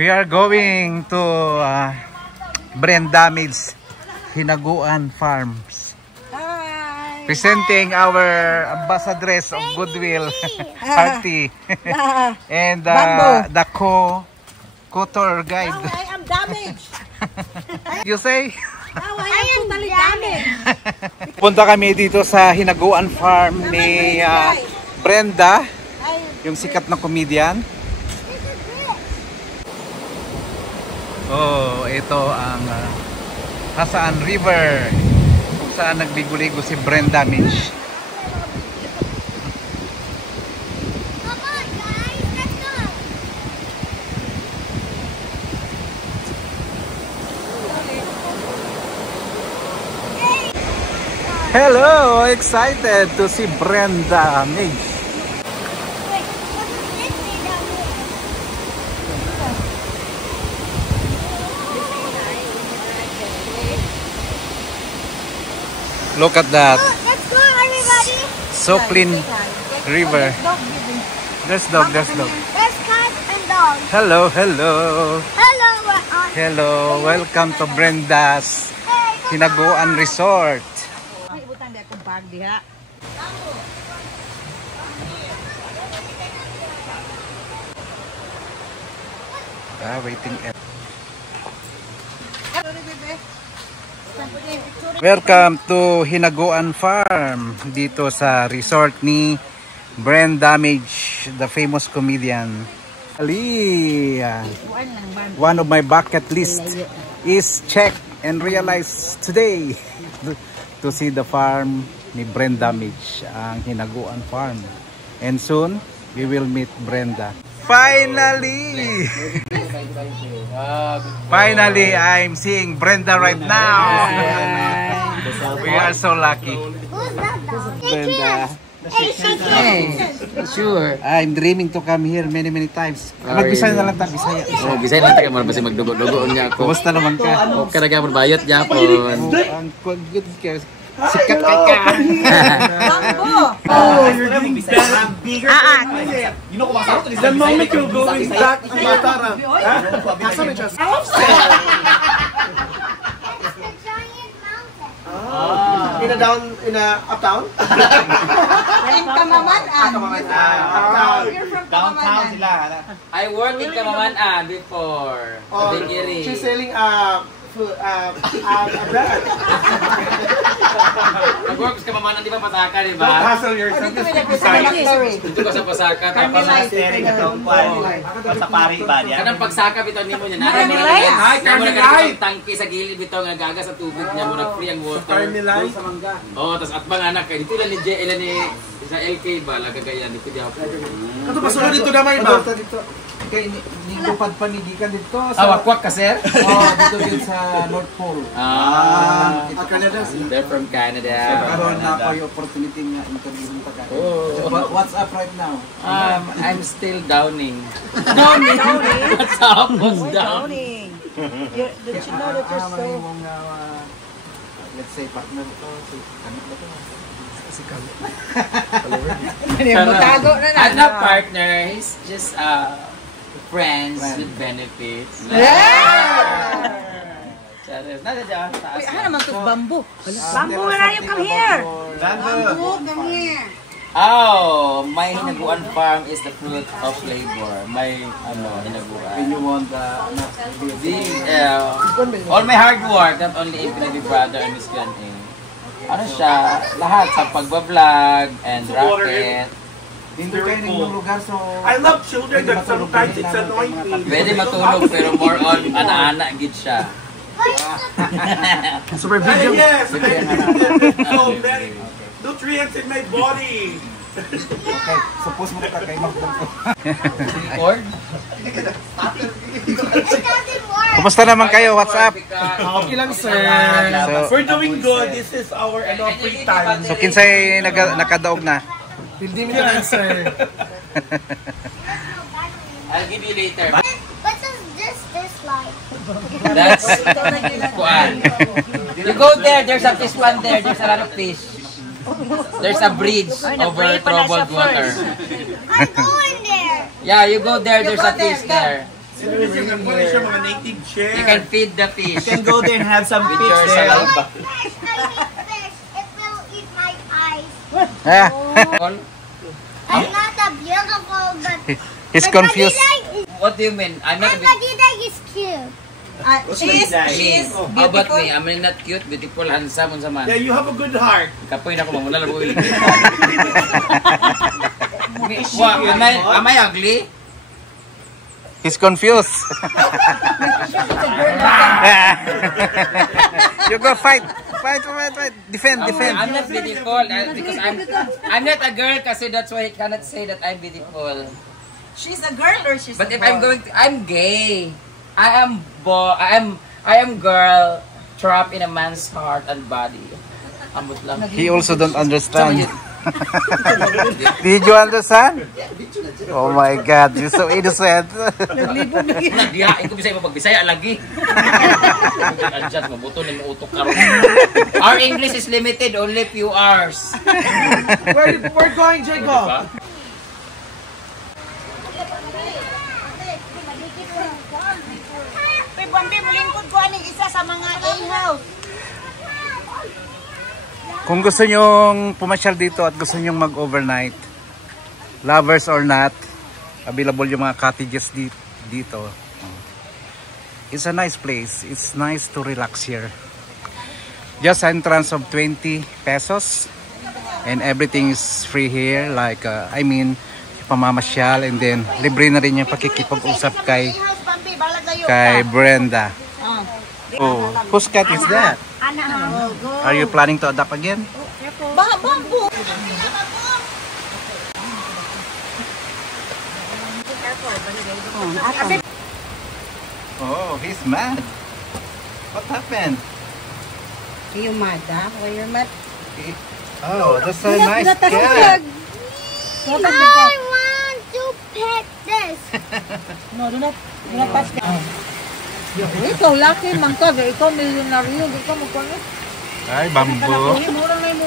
We are going to Brenda Mills Hinaguan Farms. Hi. Presenting our ambassadress of goodwill party and the co-tour guide. Now I am damaged. You say? Now I am totally damaged. Punta kami dito sa Hinaguan Farm ni Brenda, yung sikat na comedian. Oh, ito ang Hasaan River kung saan nagligo-ligo si Brenda Mills. Hello! Excited to see Brenda Mills. Look at that. Let's go, everybody. So clean river. There's dog, there's dog. There's cat and dog. Hello, hello. Hello, we're on. Hello, welcome to Brenda's Hinaguan Resort. Ay, butang di akong bag diha. Waiting. Welcome to Hinaguan Farm dito sa resort ni Brenda Mills, the famous comedian. Ali, one of my bucket list is check and realize today to see the farm ni Brenda Mills, ang Hinaguan Farm. And soon we will meet Brenda. Finally! Finally, I'm seeing Brenda right now. We are so lucky. Who's that dog? Brenda. Hey, Sure. I'm dreaming to come here many times. Magbisaya na lang ta, Bisaya. Oh, bisaya lang tayo basi magdugo-dugoon nga ako. Kumusta naman ka? Okay ra gyapon bayot gyapon. Ang good care. Sikat ka ka. Bambo! The moment you're going back to Matara, that's what it just. In a uptown? In Kamaman-an. You're from Downtown sila. I worked in Kamaman-an before. Bigiri. She's selling food, bread. Nag-work sa Kamaman-an, di ba Pasaka, di Don't ba? hassle yourself. Dito ka sa Pasaka. Tapos Staring at the sa pari ba niya? kanang pagsaka bitaw nimo niya. Carmelite. Ay, Carmelite. Tangke sa gilid bitaw nga gaga sa tubig niya mo free ang water. Carmelite. Oh, tas atbang anak kay dito lang ni JL ni sa LK ba lagagayan dito di ako. Kato pasunod dito na may ba? Kay nigupad panigikan dito Ah, wakwak ka sir? dito din sa North Pole. Canada. They're from Canada. Karon na ko yung opportunity nga interview pa ka. Oh. What's up right now? I'm still downing. Downing? What's up? What's down? Downing. Did you know that you're so... Let's say partner to si Kanit ba to? Si Kanit. Mutago na na. I'm not partner. He's just friends with benefits. Charis. Nada dyan. Uy, ano naman ito? Bambo. Bambo, where are you? Come here. Bamboo, come here. Oh, my Hinaguan Farm is the fruit of labor. My Hinaguan. When you want All my hard work, not only in Big Brother and Miss Q&A. Ano siya, lahat sa pagbablog and racket. hindi kayo ng lugar so I love children, but sometimes it's annoying me. Pwede matulog pero more on ana-ana gid siya. Supervision. Yes. So many nutrients in my body. okay, suppose mo ka kay magdang ko. Record? Kumusta naman kayo? What's up? Okay lang, sir. So- We're doing good. This is our free time. So kinsay nakadaog na? Hindi mo na, sir. I'll give you later. What does this like? That's kuan. You go there, there's a fish pond there, there's a lot of fish. There's a bridge over troubled water. I'm going there. Yeah, you go there, there's a fish there. Wala siya mga native chair. You can feed the fish. You can go there and have some With fish your there. saliva. I hate fish. It will eat my eyes. Ah, I'm not a beautiful, but he's confused. What do you mean? I'm not my Kadiday is cute. She's me. How about beautiful. me? I'm not cute, beautiful, handsome, unsa man. Yeah, you have a good heart. Kapoy na ko mamuna lang ko. Am I ugly? He's confused. You go fight. Fight. Defend. I'm not beautiful because I'm not a girl kasi that's why I cannot say that I'm beautiful. She's a girl or she's But a if boy? I'm going to, I'm gay. I am girl trapped in a man's heart and body. Ambot lang. He also don't understand. Did you understand? Oh my God, you're so innocent. Nagyain ko bisaya magbisaya lagi. Adjust mabuto ni mo utok karon. Our English is limited, only few hours. We're going, Jacob. Diba? Uy, Bambi, mulingkod ko aning isa sa mga ihaw. Kung gusto nyong pumasyal dito at gusto nyong mag-overnight, lovers or not, available yung mga cottages dito. It's a nice place. It's nice to relax here. Just entrance of 20 pesos and everything is free here. Like, I mean, pamamasyal and then libre na rin yung pakikipag-usap kay Bambi, balag kayo. Brenda. Oh, whose cat is that? Ana, Are you planning to adopt again? Bambu. Oh, he's mad. What happened? You mad, ha? Why you're mad? Oh, that's a nice cat. I want to pet this. No, do not touch that. Ikaw laki man ka, ikaw milyonaryo, ikaw magkano? Ay, bamboo. Mura na yung